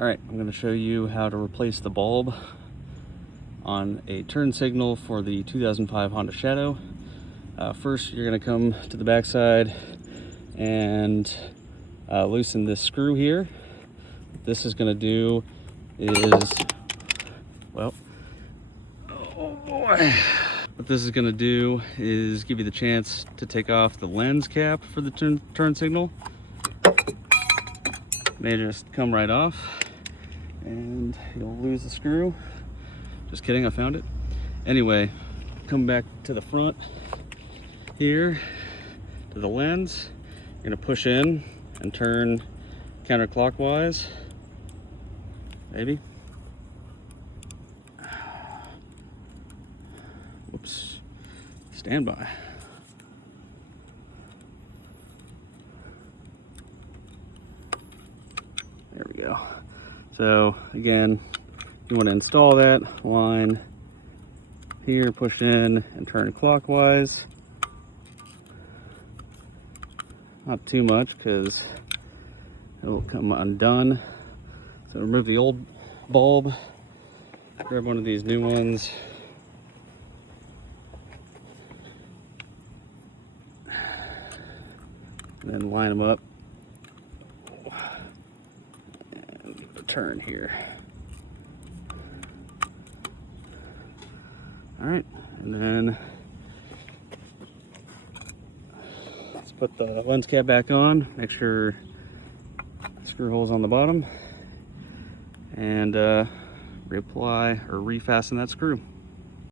Alright, I'm going to show you how to replace the bulb on a turn signal for the 2005 Honda Shadow. First, you're going to come to the backside and loosen this screw here. What this is going to do is, well, oh boy. What this is going to do is give you the chance to take off the lens cap for the turn signal. May just come right off and you'll lose the screw. Just kidding, I found it. Anyway, come back to the front here to the lens. You're gonna push in and turn counterclockwise, maybe. Whoops, stand by. There we go. So again, you want to install that line here, push in and turn clockwise. Not too much because it will come undone. So remove the old bulb, grab one of these new ones. And then line them up. And give it a turn here. All right, and then let's put the lens cap back on. Make sure the screw hole's on the bottom, and reapply or refasten that screw.